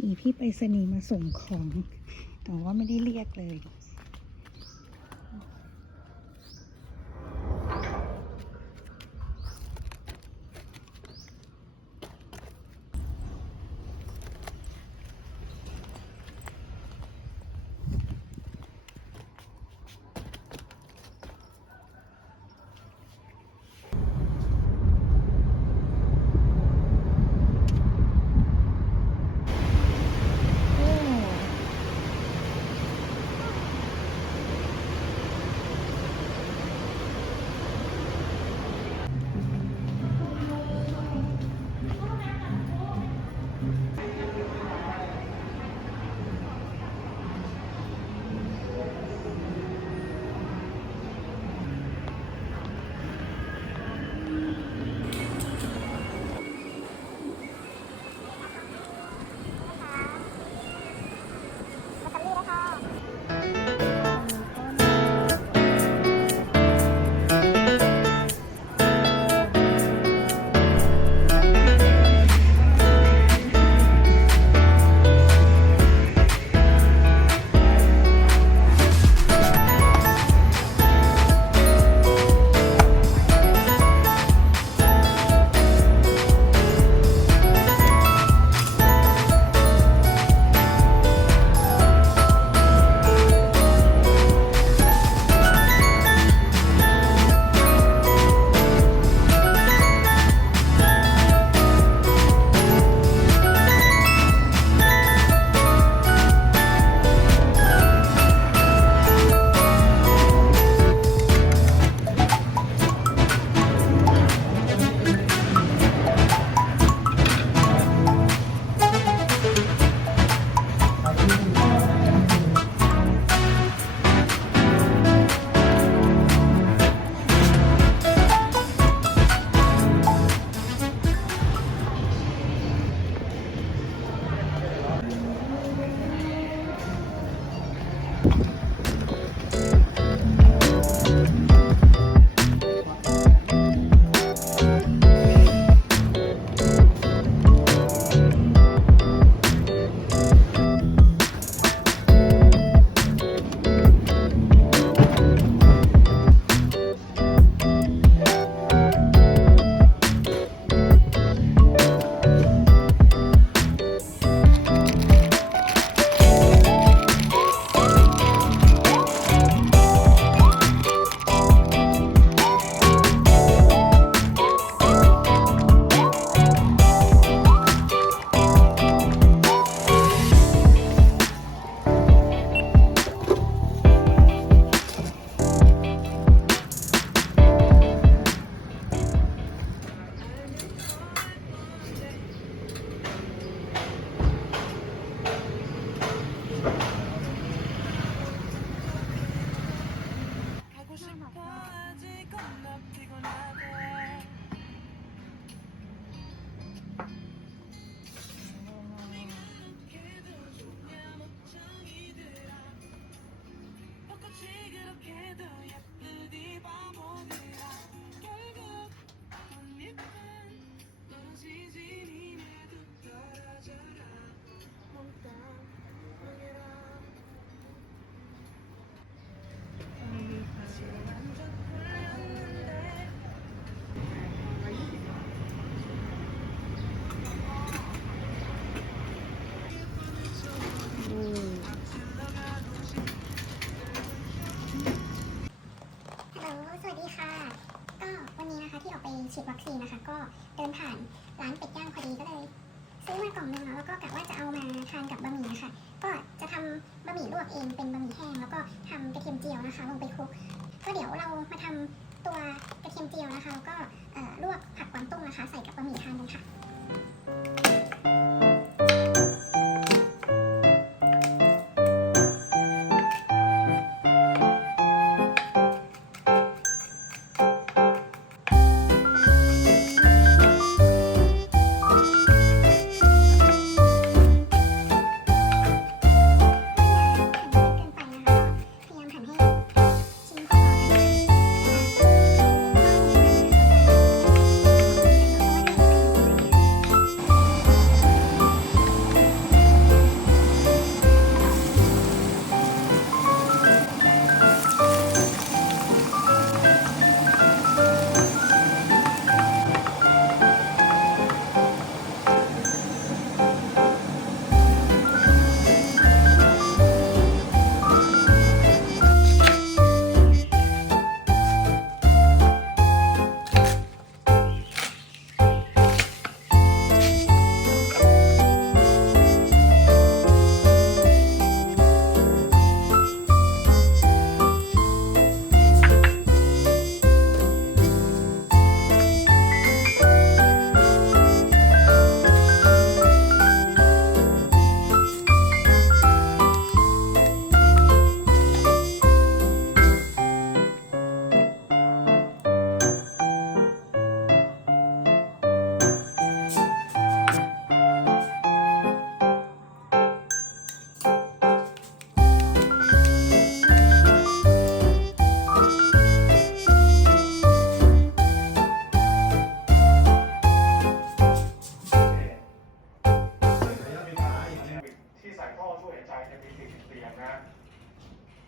มีพี่ไปรษณีย์มาส่งของแต่ว่าไม่ได้เรียกเลย ก็เดินผ่านร้านเป็ดย่างพอดีก็เลยซื้อมากล่องนึงแล้วก็กะว่าจะเอามาทานกับบะหมี่ค่ะก็จะทำบะหมี่ลวกเองเป็นบะหมี่แห้งแล้วก็ทำกระเทียมเจียวนะคะลงไปคลุกก็เดี๋ยวเรามาทำตัวกระเทียมเจียวนะคะแล้วก็ลวกผักกวางตุ้งนะคะใส่กับบะหมี่ทานกันค่ะ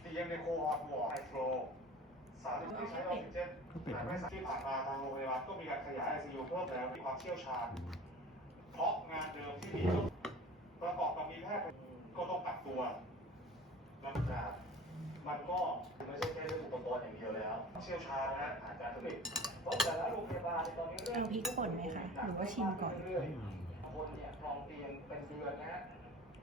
เตียงในโคฮอตวอร์ไฮโฟลสารที่ใช้ออกซิเจนที่ผ่านมาทางโรงพยาบาลก็มีการขยาย ICU เพิ่มแล้วมีความเชี่ยวชาญเพราะงานเดิมที่มีประกอบกับมีแพทย์ก็ต้องกักตัวมันก็ไม่ใช่แค่เรื่องอุปกรณ์อย่างเดียวแล้วเชี่ยวชาญนะอาจารย์ผลิตเพราะแต่ละโรงพยาบาลในตอนนี้เรื่อง เอาพริกป่นไหมคะหรือว่าชิมก่อน คนเนี่ยครองเตียงเป็นเดือนนะฮะ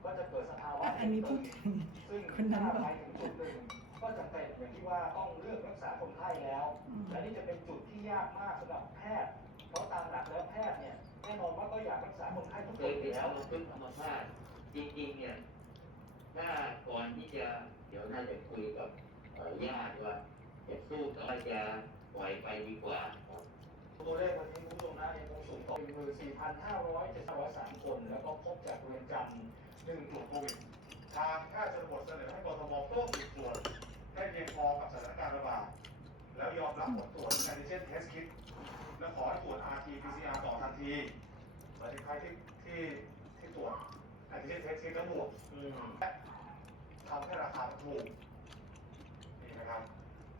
ก็จะเกิดสภาวะ อันนี้พูดถึง ซึ่ง คนนั้นก่อน ไปถึงจุดหนึ่งก็จะเป็นอย่างที่ว่าต้องเลือกรักษาคนไข้แล้ว และนี่จะเป็นจุดที่ยากมากสำหรับแพทย์เพราะตามหลักแล้วแพทย์เนี่ยแน่นอนว่าก็อยากรักษาคนไข้ทุกคนอยู่แล้ว พึ่งธรรมชาติจริงๆเนี่ยถ้าก่อนที่จะเดี๋ยวน่าจะคุยกับญาติว่าจะสู้ต่อจะปล่อยไปดีกว่า ตัวเลขวันนี้คุณผู้ชมนะยังคงสูงต่อ 14,503 คนแล้วก็พบจากเรือนจำ1 จุดโควิดทางแพทย์ชนบทเสนอให้กทมเพิ่มจุดตรวจให้เพียงพอกับสถานการณ์ระบาดแล้วยอมรับผลตรวจแอนติเจนเทสคิทและขอให้ตรวจ RT-PCR ต่อทันทีหมายถึงใครที่ตรวจแอนติเจนเทสคิทแล้วบวกทำให้ราคาถูกนี่นะครับ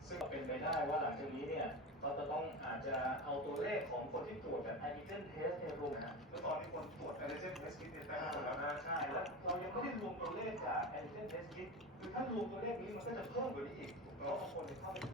ซึ่งเป็นไปได้ว่าหลังจากนี้เนี่ยเราจะต้องอาจจะเอาตัวเลขของคนที่ตรวจแบบแอนติเจนเทสเนี่ยรวมนะแล้วตอนนี้คนตรวจแอนติเจนเทสคิทเนี่ยได้หมดแล้วนะใช่แล้วเรายังไม่ได้รวมตัวเลขจากแอนติเจนเทสคิทคือถ้ารวมตัวเลขนี้มันก็จะเพิ่มกว่านี้อีกเพราะบางคนเข้าไป